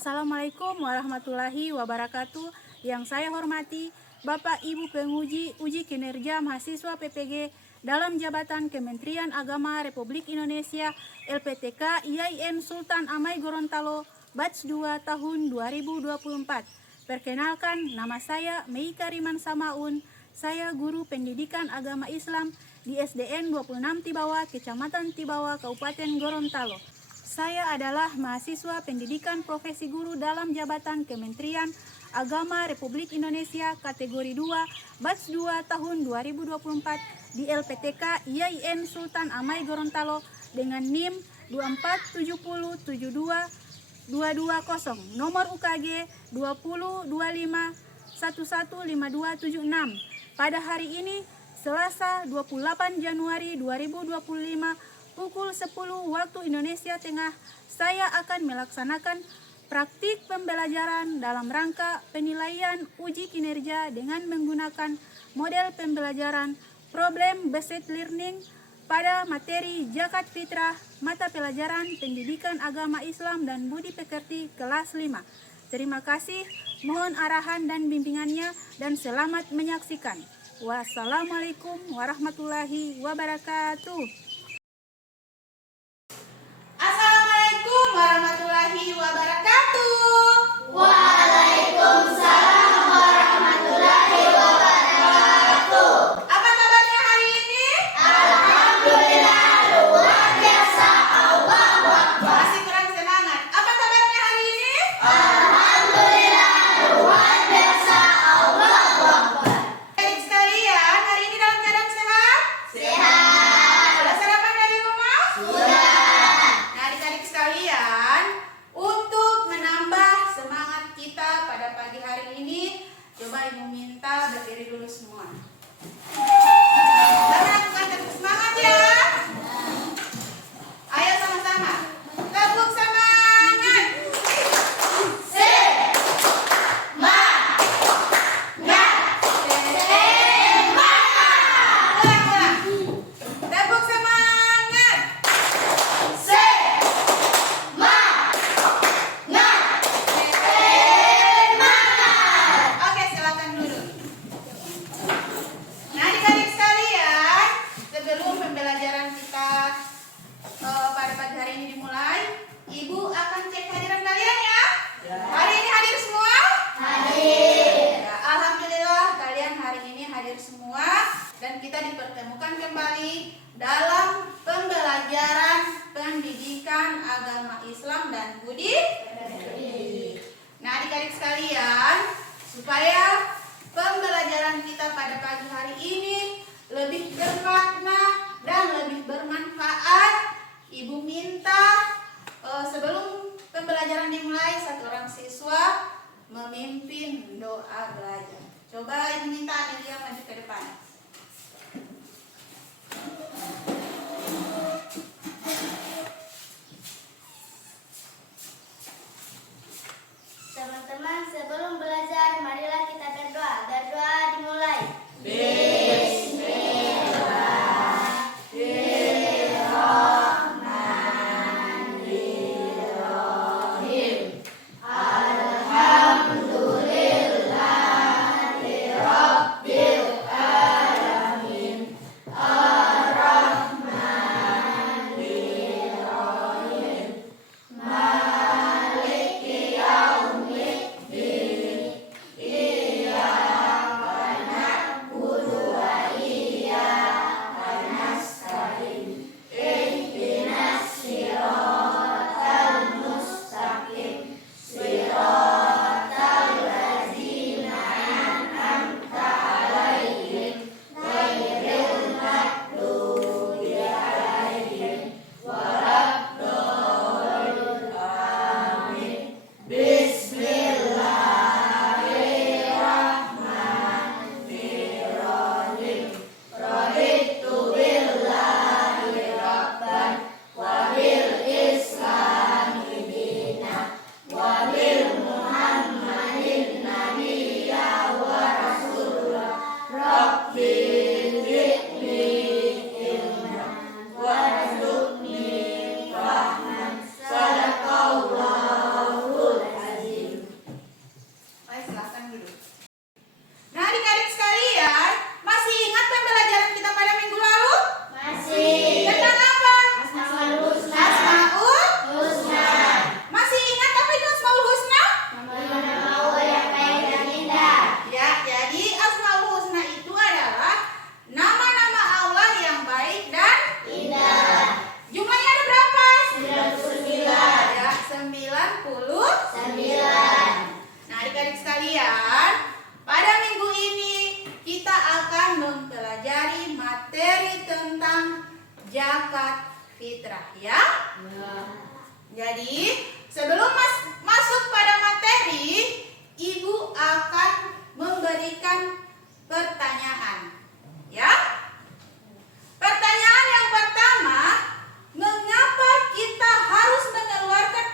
Assalamualaikum warahmatullahi wabarakatuh. Yang saya hormati Bapak Ibu penguji uji kinerja mahasiswa PPG dalam jabatan Kementerian Agama Republik Indonesia LPTK IAIN Sultan Amai Gorontalo Batch 2 tahun 2024. Perkenalkan, nama saya Meika Riman Samaun. Saya guru pendidikan agama Islam di SDN 26 Tibawa, Kecamatan Tibawa, Kabupaten Gorontalo. Saya adalah mahasiswa pendidikan profesi guru dalam jabatan Kementerian Agama Republik Indonesia kategori 2 Batch 2 tahun 2024 di LPTK IAIN Sultan Amai Gorontalo dengan NIM 247072220, nomor UKG 2025115276. Pada hari ini, Selasa 28 Januari 2025, pukul 10 waktu Indonesia Tengah, saya akan melaksanakan praktik pembelajaran dalam rangka penilaian uji kinerja dengan menggunakan model pembelajaran problem based learning pada materi zakat fitrah mata pelajaran pendidikan agama Islam dan budi pekerti kelas 5. Terima kasih, mohon arahan dan bimbingannya dan selamat menyaksikan. Wassalamualaikum warahmatullahi wabarakatuh. Assalamualaikum warahmatullahi wabarakatuh. Waalaikumsalam warahmatullahi wabarakatuh. Apa kabarnya hari ini? Alhamdulillah luar biasa. Allahu Akbar. Masih kurang semangat. Apa kabarnya hari ini? Alhamdulillah luar biasa. Allahu Akbar. Adik sekalian, hari ini dalam keadaan sehat? Sehat. Sudah sarapan dari rumah? Sudah. Nah, adik-adik sekalian, untuk menambah semangat kita pada pagi hari ini, coba Ibu minta berdiri dulu semua. Dan lakukan tepuk semangat ya. Ayo sama-sama. Tepuk semangat. Ulang. Tepuk semangat. Oke, silakan duduk. Nah, adik-adik sekalian, sebelum pembelajaran kita pada pagi hari ini dimulai, Ibu akan cek kehadiran kalian ya. Hari ini hadir semua? Hadir. Ya, alhamdulillah kalian hari ini hadir semua dan kita dipertemukan kembali dalam pembelajaran pendidikan agama Islam dan budi pekerti. Nah, adik-adik sekalian, supaya pembelajaran kita pada pagi hari ini lebih bermakna dan lebih bermanfaat, Ibu minta sebelum pembelajaran dimulai, satu orang siswa memimpin doa belajar. Coba Ibu minta Amelia maju ke depan. Teman-teman, sebelum belajar, marilah kita berdoa. Berdoa dimulai. Bismillahirrahmanirrahim. Alhamdulillahirabbil alamin. 99. Nah, adik-adik sekalian, pada minggu ini kita akan mempelajari materi tentang zakat fitrah ya. Jadi, sebelum masuk pada materi, Ibu akan memberikan pertanyaan. Ya. Pertanyaan yang pertama, mengapa kita harus mengeluarkan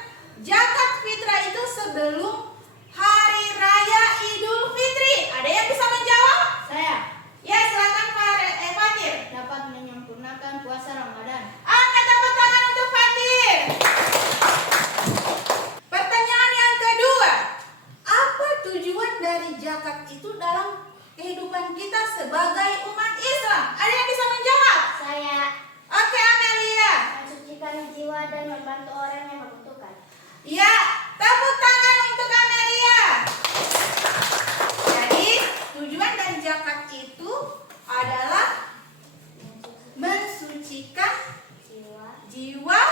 zakat fitrah itu sebelum Hari Raya Idul Fitri? Ada yang bisa menjawab? Saya Ya, silakan Pak Fatir. dapat menyempurnakan puasa Ramadan. Angkat tepuk tangan untuk Fatir. Pertanyaan yang kedua, apa tujuan dari zakat itu dalam kehidupan kita sebagai umat Islam? Ada yang bisa menjawab? Saya Oke, Amelia. mensucikan jiwa dan membantu orang yang membutuhkan. Ya, tepuk tangan untuk Amelia. Jadi, tujuan dari zakat itu adalah mensucikan jiwa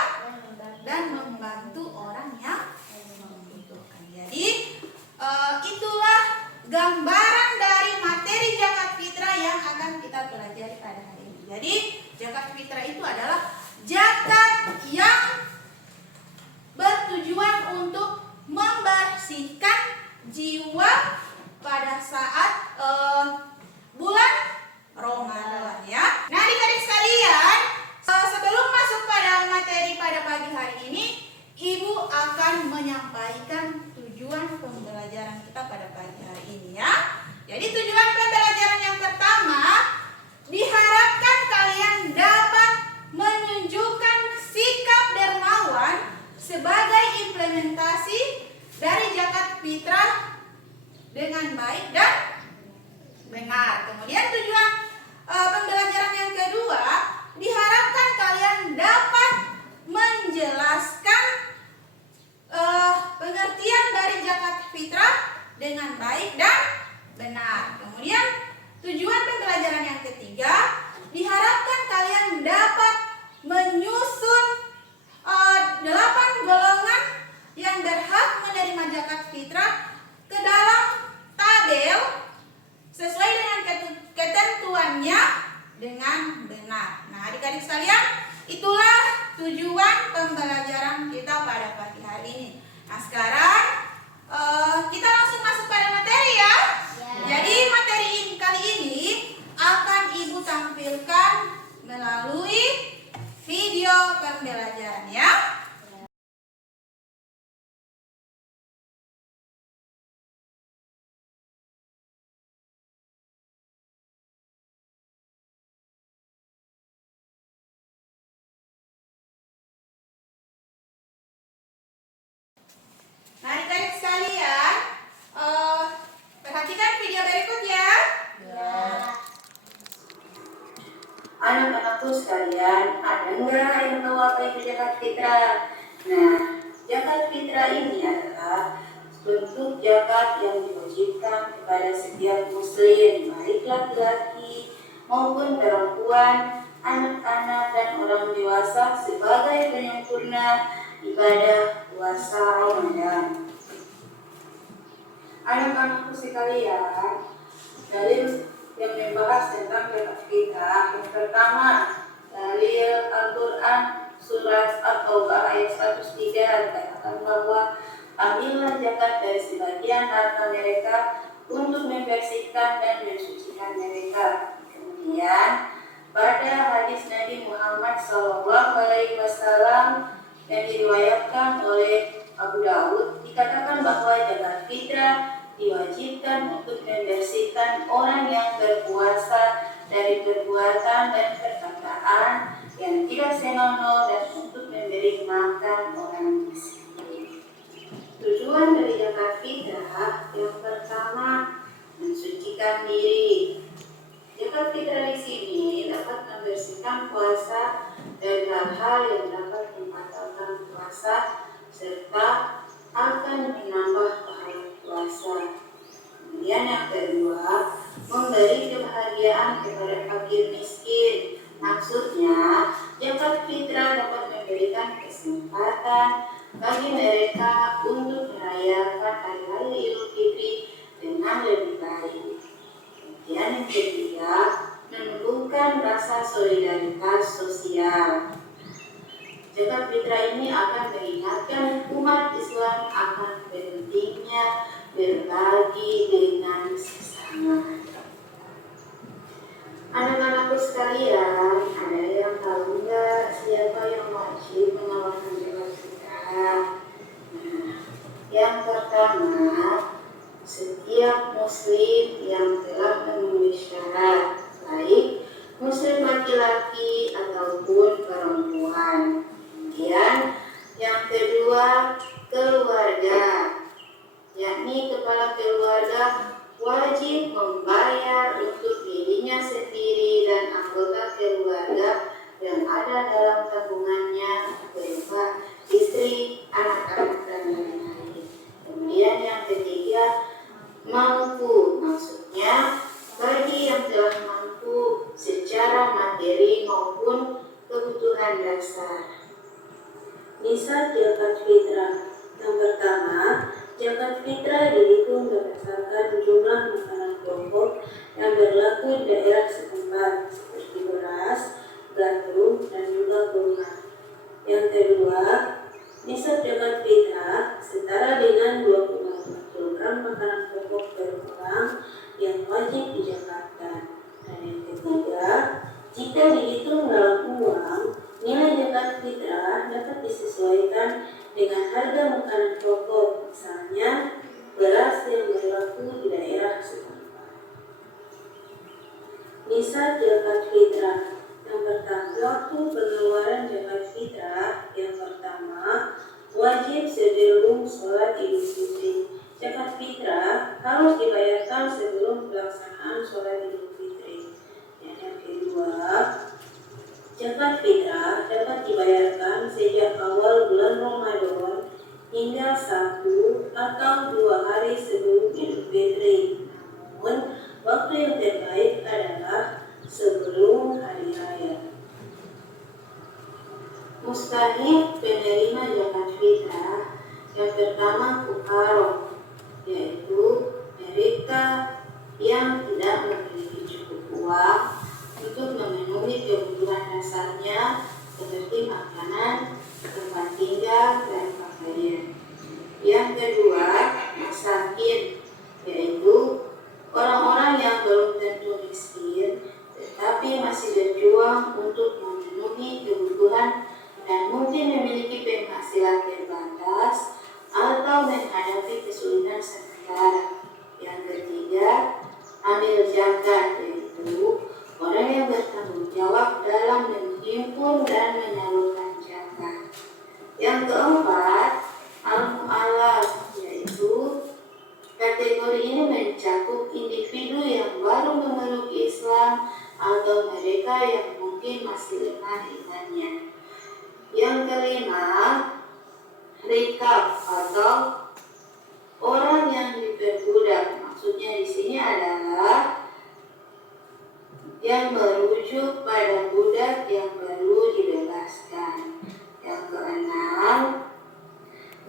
dan membantu orang yang membutuhkan. Jadi, itulah gambaran dari materi zakat fitrah yang akan kita pelajari pada hari ini. Jadi, zakat fitrah itu adalah zakat yang bertujuan untuk membersihkan jiwa pada saat bulan Ramadan ya. Nah, adik-adik sekalian, sebelum masuk pada materi pada pagi hari ini, Ibu akan menyampaikan tujuan pembelajaran kita pada pagi hari ini ya. Jadi tujuan pembelajaran yang pertama, diharapkan kalian dapat menunjukkan sikap dermawan sebagai implementasi dari zakat fitrah dengan baik dan benar. Kemudian tujuan pembelajaran yang kedua, diharapkan kalian dapat menjelaskan pengertian dari zakat fitrah dengan baik dan benar. Kemudian tujuan pembelajaran yang ketiga, diharapkan kalian dapat menyusun 8 golongan yang berhak menerima zakat fitrah ke dalam tabel sesuai dengan ketentuannya dengan benar. Nah, adik-adik sekalian, itulah tujuan pembelajaran kita pada pagi hari ini. Nah, sekarang kita langsung masuk pada materi ya. Jadi materi kali ini akan Ibu tampilkan melalui video pembelajaran ya. Nah, adik-adik sekalian, perhatikan video berikut ya. Anak-anakku sekalian, ada enggak yang tahu apa itu zakat fitrah? Nah, zakat fitrah ini adalah bentuk zakat yang diwajibkan kepada setiap muslim, baik laki-laki maupun perempuan, anak-anak dan orang dewasa sebagai penyempurna ibadah puasa Ramadan. Anak-anakku sekalian, dalil yang membahas tentang zakat fitrah, yang pertama dalil Al-Quran surat At-Taubah ayat 103 dikatakan bahwa ambillah zakat dari sebagian harta mereka untuk membersihkan dan mensucikan mereka. Kemudian pada hadis Nabi Muhammad SAW yang diriwayatkan oleh Abu Dawud dikatakan bahwa zakat fitrah diwajibkan untuk membersihkan orang yang berpuasa dari perbuatan dan perkataan yang tidak senonoh dan untuk memberi makan orang miskin. Tujuan dari zakat fitrah yang pertama, mensucikan diri. Zakat fitrah di sini dapat membersihkan puasa dari hal-hal yang dapat membatalkan puasa serta akan menambah pahala puasa. Kemudian yang kedua, memberi kebahagiaan kepada fakir miskin. Maksudnya, zakat fitrah dapat memberikan kesempatan bagi mereka mereka untuk merayakan hari-hari Idul Fitri dengan lebih baik. Kemudian yang ketiga, menumbuhkan rasa solidaritas sosial. Zakat fitrah ini akan mengingatkan umat Islam akan pentingnya berbagi dengan sesama. Anak-anakku sekalian, ada yang tahu nggak siapa yang wajib mengeluarkan zakat fitrah? Nah, yang pertama, setiap muslim yang telah memenuhi syarat, baik muslim laki-laki ataupun perempuan. Kemudian yang kedua, keluarga, yakni kepala keluarga wajib membayar untuk dirinya sendiri dan anggota keluarga yang ada dalam tabungannya berupa istri, anak-anak, dan lain-lain. Kemudian yang ketiga, mampu, maksudnya bagi yang telah mampu secara materi maupun kebutuhan dasar. Misal zakat fitrah. Yang pertama, zakat fitrah dihitung berdasarkan jumlah makanan pokok yang berlaku di daerah setempat seperti beras, gandum, dan juga kurma. Yang kedua, nisab zakat fitrah setara dengan 2,5 kg makanan pokok per orang yang wajib dizakatkan. Dan yang ketiga, jika dihitung dalam uang, nilai zakat fitrah dapat disesuaikan dengan harga makanan pokok, misalnya beras yang berlaku di daerah setempat. Misal zakat fitrah. Yang pertama, waktu pengeluaran zakat fitrah yang pertama wajib sebelum sholat Idul Fitri. Zakat fitrah harus dibayarkan sebelum pelaksanaan sholat Idul Fitri. Yang kedua, zakat fitrah dapat dibayarkan sejak awal bulan Ramadan hingga 1 atau 2 hari sebelum Idul Fitri. Namun, waktu yang terbaik adalah sebelum hari raya. Mustahik penerima zakat fitrah yang pertama fuqara, yaitu mereka yang tidak memiliki cukup uang untuk memenuhi kebutuhan dasarnya seperti makanan, tempat tinggal, dan pakaian. Yang kedua, masakin, yaitu orang-orang yang belum tentu miskin tetapi masih berjuang untuk memenuhi kebutuhan dan mungkin memiliki penghasilan terbatas atau menghadapi kesulitan sementara. Yang ketiga, amil zakat, yaitu orang yang bertanggung jawab dalam menghimpun dan menyalurkan zakat. Yang keempat, al-mu'allaf, yaitu kategori ini mencakup individu yang baru memeluk Islam atau mereka yang mungkin masih lemah imannya. Yang kelima, rikab atau orang yang diperbudak. Maksudnya di sini adalah yang merujuk pada budak yang baru dibebaskan. Yang keenam,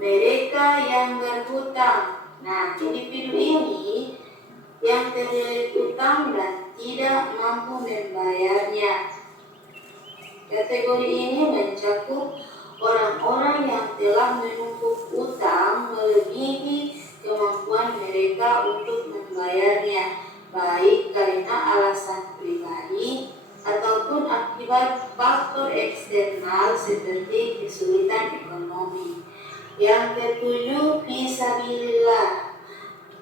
mereka yang berhutang. Nah, individu ini yang terlilit utang dan tidak mampu membayarnya. Kategori ini mencakup orang-orang yang telah menumpuk utang melebihi kemampuan mereka untuk membayarnya, baik karena alasan pribadi ataupun akibat faktor eksternal seperti kesulitan ekonomi. Yang ketujuh, fisabilillah.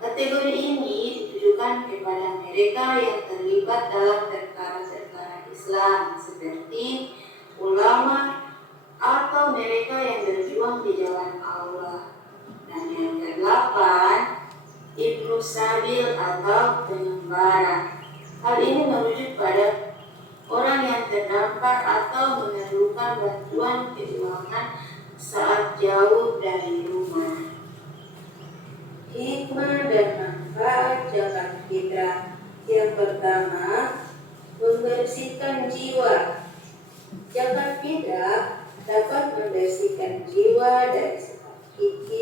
Kategori ini ditujukan kepada mereka yang terlibat dalam perkara-perkara Islam seperti ulama atau mereka yang berjuang di jalan Allah. Dan yang kedelapan, ibnu sabil atau pengembara. Hal ini merujuk pada orang yang terdampak atau memerlukan bantuan keuangan saat jauh dari rumah. Hikmah dan manfaat zakat fitrah. Yang pertama, membersihkan jiwa. Zakat fitrah dapat membersihkan jiwa dari sifat gigih,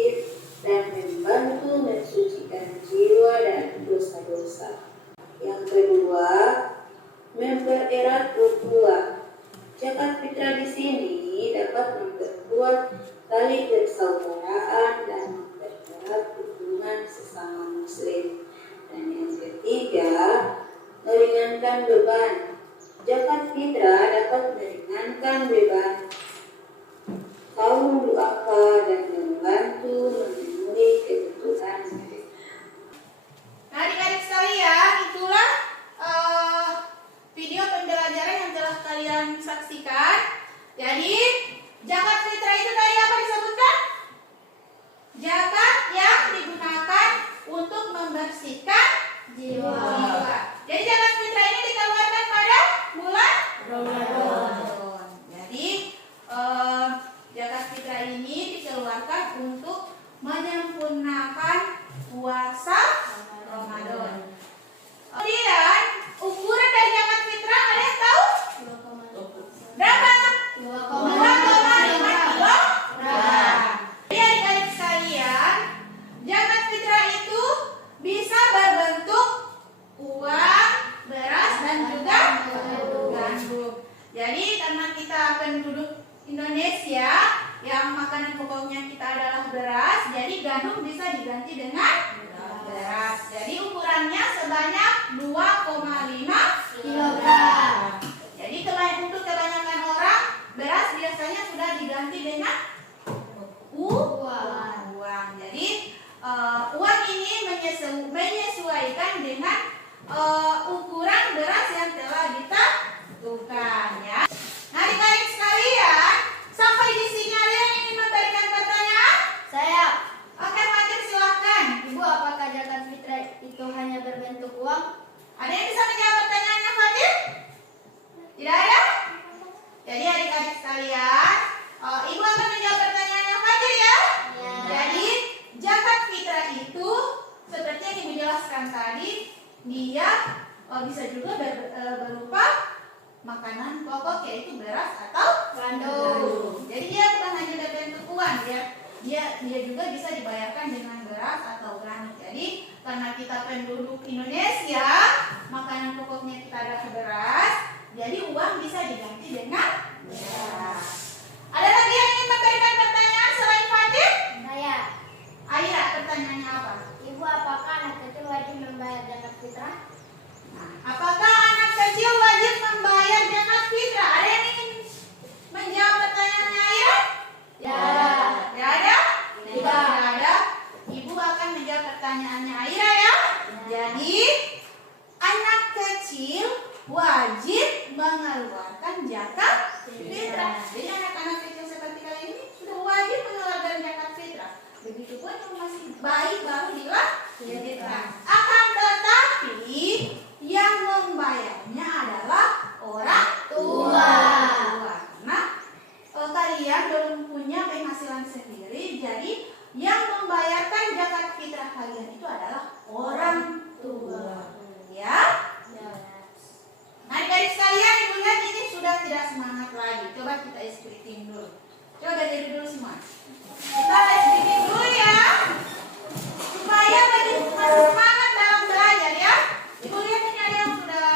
Jiwa. Jadi zakat fitrah ini dikeluarkan pada bulan Ramadan. Jadi zakat fitrah ini dikeluarkan untuk menyempurnakan puasa Ramadan. Kemudian ukuran dari zakat fitrah ada yang tahu? Berapa? 2,5 kilogram. Jadi adik-adik sekalian, zakat fitrah itu bisa berbentuk uang, beras, dan juga gandum. Jadi karena kita penduduk Indonesia yang makanan pokoknya kita adalah beras, jadi gandum bisa diganti dengan beras. Jadi ukurannya sebanyak 2,5 Kilogram. Jadi untuk kebanyakan orang beras biasanya sudah diganti dengan uang. Jadi uang ini menyesuaikan dengan ukuran beras yang telah ditentukan ya. Nah, adik-adik sekalian, sampai di sini ada yang ingin memberikan pertanyaan? Saya, Oke, Fatir silahkan. Ibu, apakah zakat fitrah itu hanya berbentuk uang? Ada yang bisa menjawab pertanyaannya, Fatir? Tidak ada? Jadi adik-adik sekalian, Ibu akan menjawab pertanyaannya Fatir ya. Ya. Jadi zakat fitrah itu seperti yang Ibu jelaskan tadi, dia bisa juga berupa makanan pokok yaitu beras atau Gandum. Jadi dia bukan hanya berbentuk uang, dia juga bisa dibayarkan dengan beras atau gandum. Jadi karena kita penduduk Indonesia, makanan pokoknya kita adalah beras, jadi uang bisa diganti dengan beras. Ada lagi yang ingin memberikan pertanyaan selain Fatir? Saya, Aira, pertanyaannya apa? Ibu, apakah anak kecil wajib membayar zakat fitrah? Apakah anak kecil wajib membayar zakat fitrah? Ada yang ingin menjawab pertanyaannya Aira? Tidak ada? Tidak ada. Ibu akan menjawab pertanyaannya Aira ya. Jadi anak kecil wajib mengeluarkan zakat fitrah. Jadi anak-anak kecil seperti kalian ini sudah wajib mengeluarkan zakat fitrah. Begitupun yang masih bayi baru dilahirkan. Akan tetapi yang membayarnya adalah orang tua. Karena kalian belum punya penghasilan sendiri, jadi yang membayarkan zakat fitrah kalian itu adalah orang tua. Ya. Nah, adik-adik sekalian, Ibu lihat ini sudah tidak semangat lagi. Coba kita istriting dulu. Coba berdiri dulu semua. Kita istriting dulu ya. Supaya masih semangat dalam belajar ya. Ibu lihat ini ada yang sudah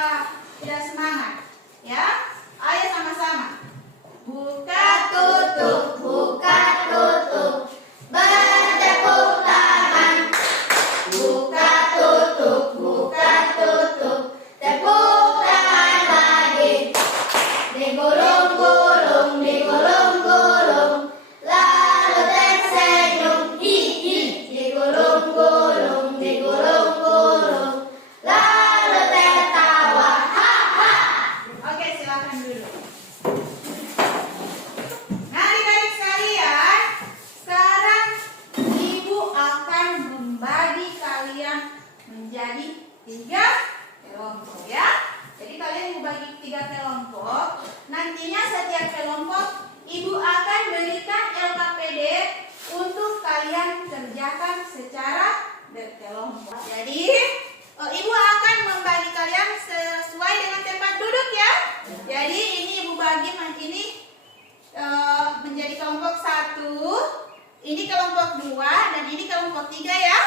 tidak semangat. Ya. Ayo sama-sama. Buka tutup, Buka tutup, bertepuk tangan. buka tutup, Buka tutup, tepuk tangan lagi. Digulung-gulung, digulung-gulung, lalu tersenyum, hihi. Digulung-gulung, digulung-gulung, lalu tertawa, ha-ha. Oke, silakan dulu. Nah, adik-adik sekalian, sekarang Ibu akan membagi kalian menjadi 3 kelompok ya. Jadi kalian Ibu bagi 3 kelompok. Nantinya setiap kelompok Ibu akan berikan LKPD untuk kalian kerjakan secara berkelompok. Jadi Ibu akan membagi kalian sesuai dengan tempat duduk ya. Jadi ini Ibu bagi ini menjadi kelompok 1, ini kelompok 2, dan ini kelompok 3 ya.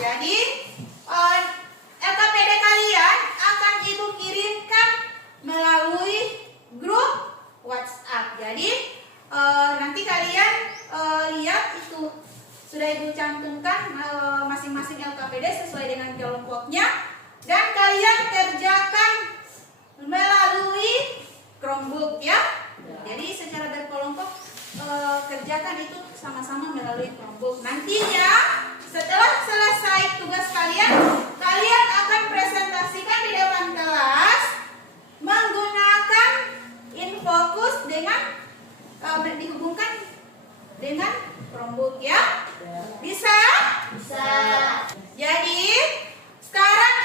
Jadi LKPD kalian akan Ibu kirimkan melalui grup WhatsApp. Jadi nanti kalian lihat itu sudah Ibu cantumkan masing-masing LKPD sesuai dengan kelompoknya, dan kalian kerjakan melalui Chromebook ya. Jadi secara berkelompok kerjakan itu sama-sama melalui Chromebook. Nantinya setelah selesai tugas kalian, kalian akan presentasikan di depan kelas menggunakan InFocus dengan dihubungkan dengan Chromebook ya. Bisa? Bisa. Jadi sekarang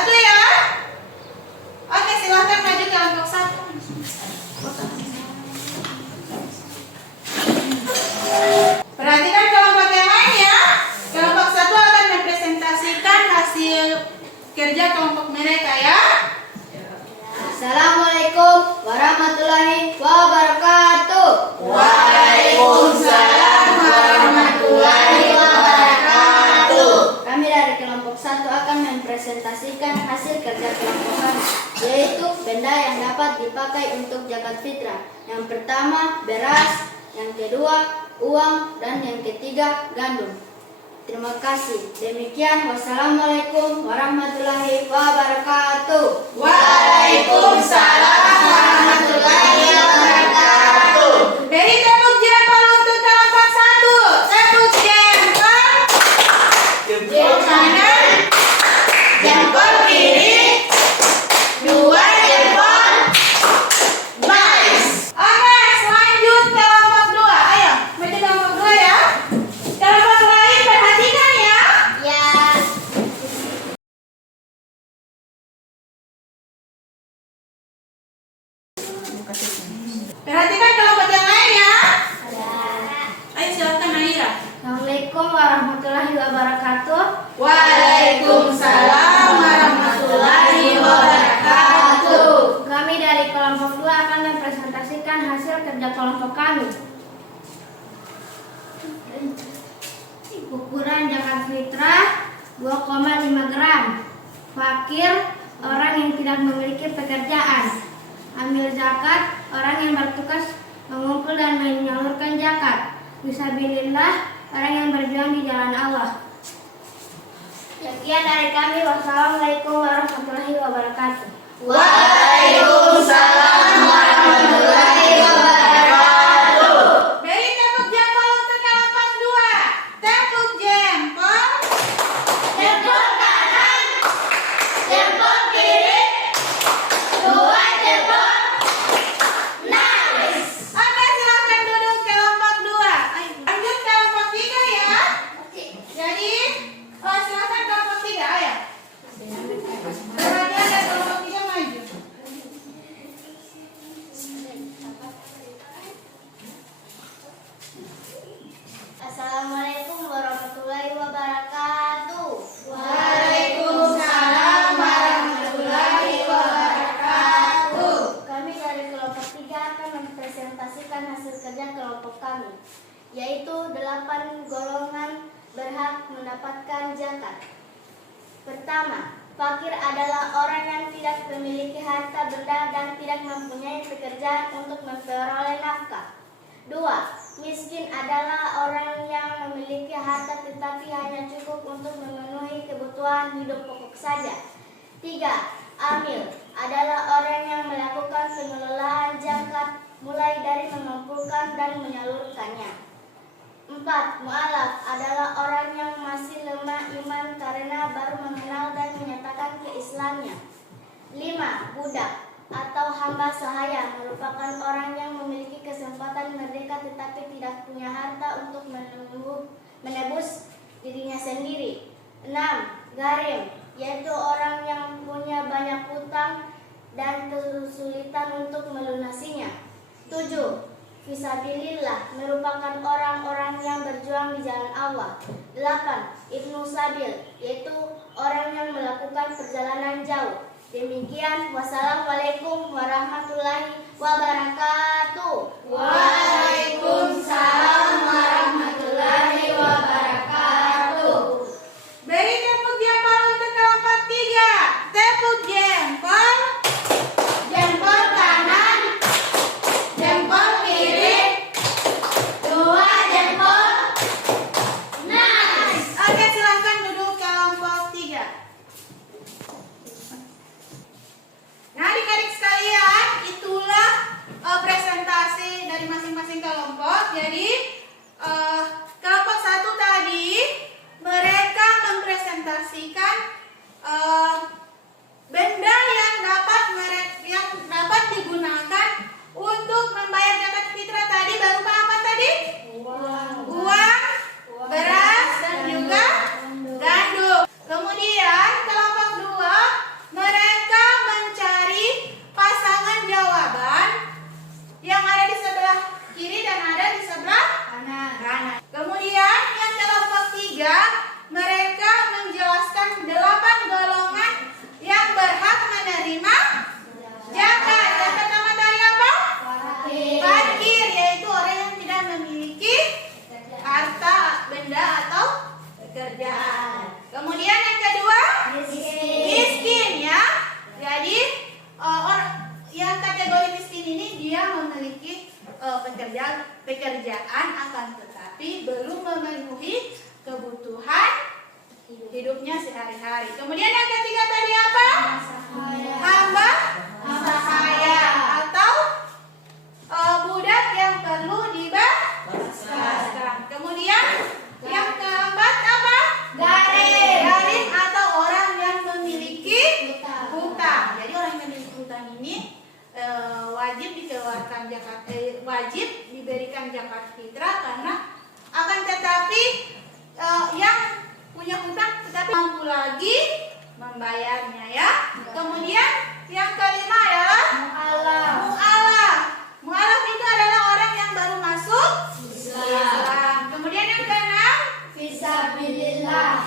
Satu ya. Oke, silahkan maju kelompok satu. Perhatikan kelompok yang lain ya. Kelompok satu akan mempresentasikan hasil kerja kelompok mereka ya. Assalamualaikum warahmatullahi wabarakatuh. Waalaikumsalam warahmatullahi wabarakatuh. Kami dari kelompok 1 akan mempresentasikan hasil kerja kelompok kami, yaitu benda yang dapat dipakai untuk zakat fitrah. Yang pertama beras, yang kedua uang, dan yang ketiga gandum. Terima kasih. Demikian, wassalamualaikum warahmatullahi wabarakatuh. Waalaikumsalam warahmatullahi wabarakatuh. Beri tepuk jempol untuk kelompok satu. Tepuk jempol. Jempol kanan, jempol kiri, dua jempol. Nice. Oke, selanjut kelompok dua. Ayo, maju kelompok dua ya. Kelompok lain perhatikan ya. Ya. Perhatikan kelompok yang lain ya. Ayo silakan Naira. Assalamualaikum warahmatullahi wabarakatuh. Waalaikumsalam warahmatullahi wabarakatuh. Kami dari kelompok 2 akan mempresentasikan hasil kerja kelompok kami. Ukuran zakat fitrah 2,5 gram. Fakir, orang yang tidak memiliki pekerjaan. Amil zakat, orang yang bertugas mengumpul dan menyalurkan zakat. Fisabilillah, orang yang berjuang di jalan Allah. Sekian dari kami. Wassalamualaikum warahmatullahi wabarakatuh. Waalaikumsalam warahmatullahi wabarakatuh. Beri tepuk jempol untuk kelompok dua. Tepuk jempol. Jempol kanan, jempol kiri, dua jempol. Nice. Oke, silakan duduk kelompok dua. Ayo, lanjut kelompok tiga ya. Jadi, silakan kelompok tiga. Ayo. Perhatian dan kelompok tiga maju. Assalamualaikum warahmatullahi wabarakatuh. Waalaikumsalam warahmatullahi wabarakatuh. Kami dari kelompok 3 akan mempresentasikan hasil kerja kelompok kami, yaitu 8 golongan berhak mendapatkan zakat. Pertama, fakir adalah orang yang tidak memiliki harta benda dan tidak mempunyai pekerjaan untuk memperoleh nafkah. 2. Miskin adalah orang yang memiliki harta tetapi hanya cukup untuk memenuhi kebutuhan hidup pokok saja. 3. Amil adalah orang yang melakukan pengelolaan zakat mulai dari mengumpulkan dan menyalurkannya. 4. Mu'alaf adalah orang yang masih lemah iman karena baru mengenal dan menyatakan keislamannya. 5. Budak atau hamba sahaya merupakan orang yang memiliki kesempatan merdeka tetapi tidak punya harta untuk menebus dirinya sendiri. 6. Garim, yaitu orang yang punya banyak hutang dan kesulitan untuk melunasinya. 7. Fisabilillah merupakan orang-orang yang berjuang di jalan Allah. 8. Ibnu Sabil, yaitu orang yang melakukan perjalanan jauh. Demikian, wassalamualaikum warahmatullahi wabarakatuh. Waalaikumsalam warahmatullahi wabarakatuh. Beri tepuk jempol untuk kelompok tiga. Tepuk jempol. Jempol kanan, jempol kiri, dua jempol. Nice. Oke, silahkan duduk kelompok tiga. Nah, adik-adik sekalian, itulah presentasi dari masing-masing kelompok. Jadi pekerjaan akan tetapi belum memenuhi kebutuhan hidupnya sehari-hari. Kemudian yang ketiga tadi apa? Hamba sahaya atau budak yang perlu dibebaskan. Kemudian yang keempat apa? Garim atau orang yang memiliki hutang. Jadi orang yang memiliki hutang ini wajib dikeluarkan zakat, wajib diberikan zakat fitrah karena akan tetapi yang punya hutang tetapi mampu lagi membayarnya ya. Kemudian yang kelima adalah mu'alaf itu adalah orang yang baru masuk Islam. Kemudian yang keenam Fisabilillah.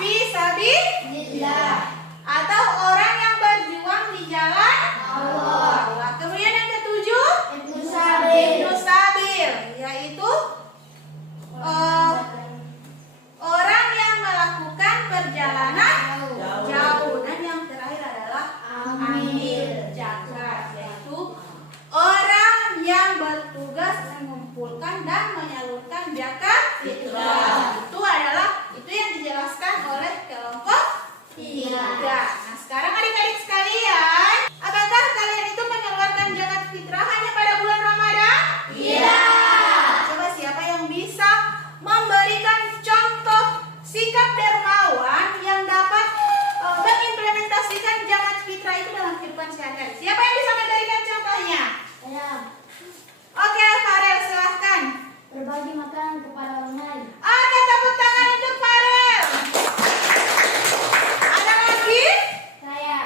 atau orang yang berjuang di jalan Allah. Kemudian yang ketujuh Ibnu Sabil, yaitu orang yang melakukan perjalanan jauh. Dan yang terakhir adalah amil zakat, yaitu orang yang bertugas mengumpulkan dan menyalurkan zakat fitrah. Itu yang dijelaskan oleh kelompok 3. Nah, sekarang adik-adik sekalian, apakah kalian itu mengeluarkan zakat fitrah hanya pada bulan Ramadan? Iya. Coba siapa yang bisa memberikan contoh sikap dermawan yang dapat mengimplementasikan zakat fitrah itu dalam kehidupan sehari-hari? Siapa yang bisa memberikan contohnya? Oke, Farel silahkan. Berbagi makanan kepada orang lain. Oke, tepuk tangan untuk Farel. Ada lagi? Saya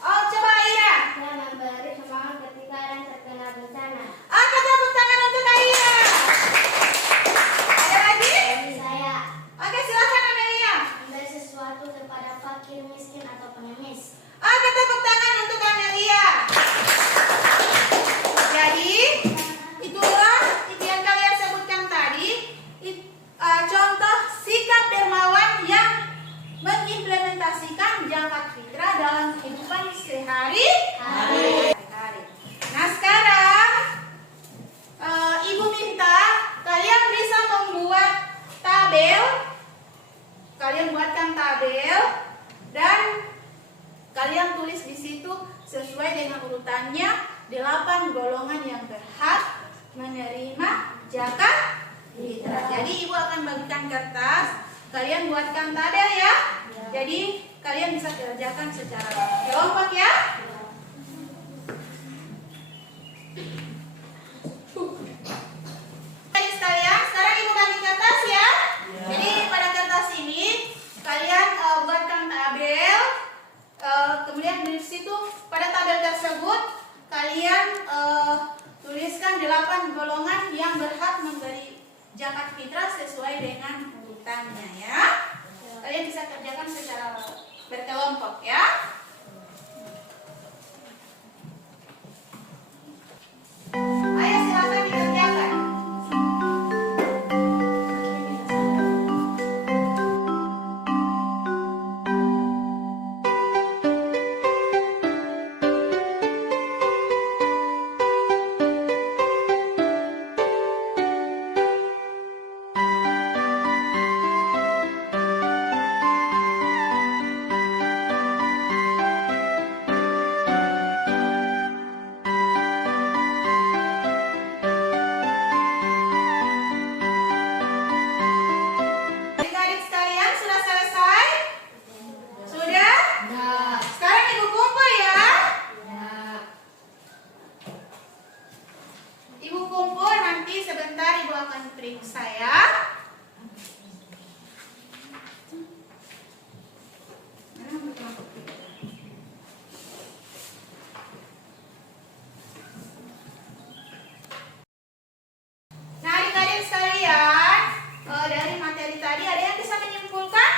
Coba Aira. memberi sumbangan ketika ada yang terkena bencana. Oke, tepuk tangan untuk Aira. Ada lagi? Saya Oke, silahkan Amelia. memberi sesuatu kepada fakir, miskin atau pengemis. Oke, tepuk tangan untuk Amelia. Jadi, itulah itu yang kalian sebutkan tadi, contoh sikap dermawan yang mengimplementasikan zakat fitrah dalam kehidupan sehari-hari. Nah, sekarang Ibu minta kalian bisa membuat tabel. Kalian buatkan tabel dan kalian tulis di situ sesuai dengan urutannya 8 golongan yang berhak menerima zakat fitrah. Jadi Ibu akan bagikan kertas, kalian buatkan tabel ya. Jadi kalian bisa kerjakan secara kelompok ya. Jadi sekalian, sekarang Ibu bagi kertas ya. Jadi pada kertas ini kalian buatkan tabel. Kemudian di situ pada tabel tersebut kalian tuliskan 8 golongan yang berhak memberi zakat fitrah sesuai dengan urutannya ya. Kalian bisa kerjakan secara berkelompok ya. Ayo silakan dikerjakan. Adik-adik sekalian sudah selesai? Sudah? Sekarang Ibu kumpul ya. Ibu kumpul, nanti sebentar Ibu akan periksa ya. Nah, adik-adik sekalian, dari materi tadi ada yang bisa menyimpulkan?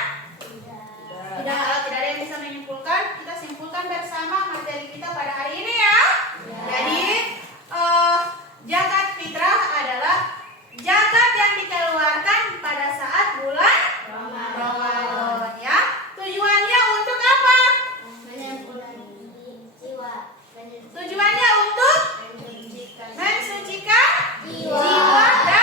Tidak ada yang bisa menyimpulkan. Kita simpulkan bersama materi kita pada hari ini ya. Jadi zakat fitrah adalah zakat yang dikeluarkan pada saat bulan Ramadan ya. Tujuannya untuk apa? Tujuannya untuk mensucikan jiwa dan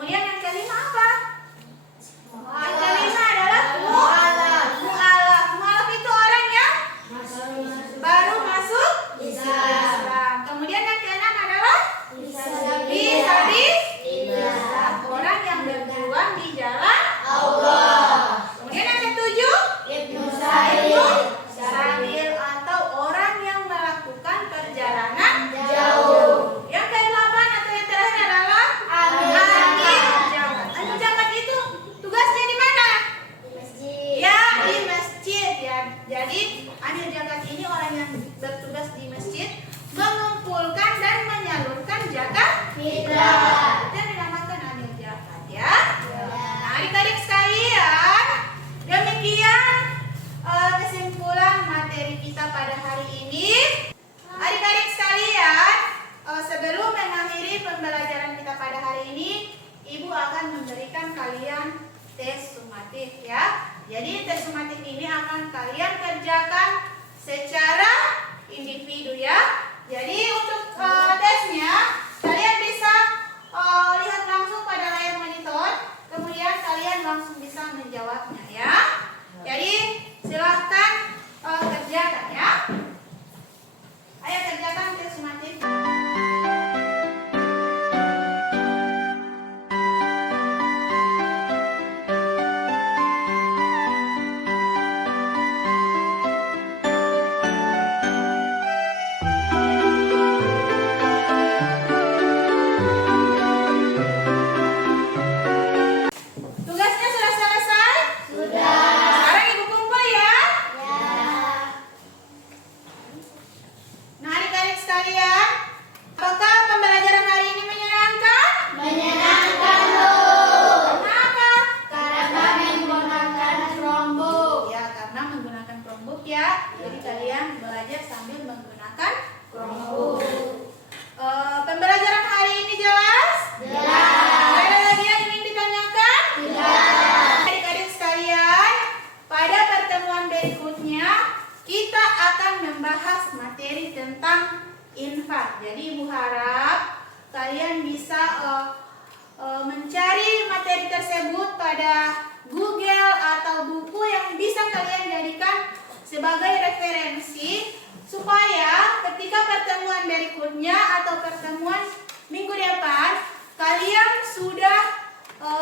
Kemudian yang kelima apa? Yang kelima adalah mu'alaf. Mu'alaf itu orang yang baru masuk Islam. Kemudian yang keenam adalah fisabilillah, orang yang berjuang di jalan Allah. Kemudian yang ketujuh, Ibnu Sabil atau orang yang melakukan perjalanan jauh. Yang ke-8 atau yang terakhir adalah amil jabat. Amil jabat itu tugasnya di mana? Ya, di masjid ya. Jadi amil jabat ini orang yang bertugas di masjid mengumpulkan dan menyalurkan zakat fitrah. Itu yang dinamakan amil zakat ya. Nah, adik-adik sekalian, demikian kesimpulan materi kita pada hari ini. Adik-adik sekalian, sebelum mengakhiri pembelajaran kita pada hari ini, Ibu akan memberikan kalian tes sumatif ya. Jadi tes sumatif ini akan kalian kerjakan secara individu ya. Jadi untuk tesnya kalian bisa lihat langsung pada layar monitor, kemudian kalian langsung bisa menjawabnya ya. Jadi silahkan kerjakan ya. Ayo kerjakan tes sumatif. Tugasnya sudah selesai? Sudah. Sekarang Ibu kumpul ya. Nah, adik-adik sekalian, apakah pembelajaran hari ini menyenangkan? Menyenangkan, Bu. Kenapa? Karena menggunakan Chromebook. Ya, karena menggunakan Chromebook ya. Jadi kalian belajar sambil menggunakan Chromebook. Pembelajaran hari ini jelas? Jelas. Ada lagi yang ingin ditanyakan? Jelas. Adik-adik sekalian, pada pertemuan berikutnya kita akan membahas materi tentang infak. Jadi Ibu harap kalian bisa mencari materi tersebut pada Google atau buku yang bisa kalian jadikan sebagai referensi supaya ketika pertemuan berikutnya atau pertemuan minggu depan kalian sudah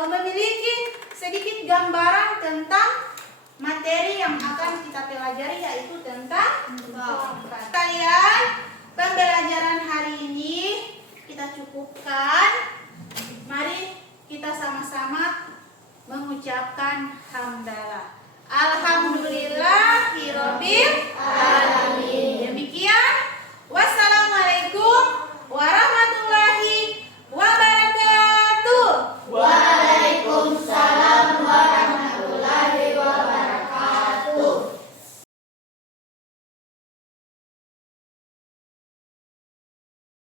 memiliki sedikit gambaran tentang materi yang akan kita pelajari, yaitu tentang infak. Kalian, pembelajaran hari ini kita cukupkan. Mari kita sama-sama mengucapkan hamdalah. Alhamdulillah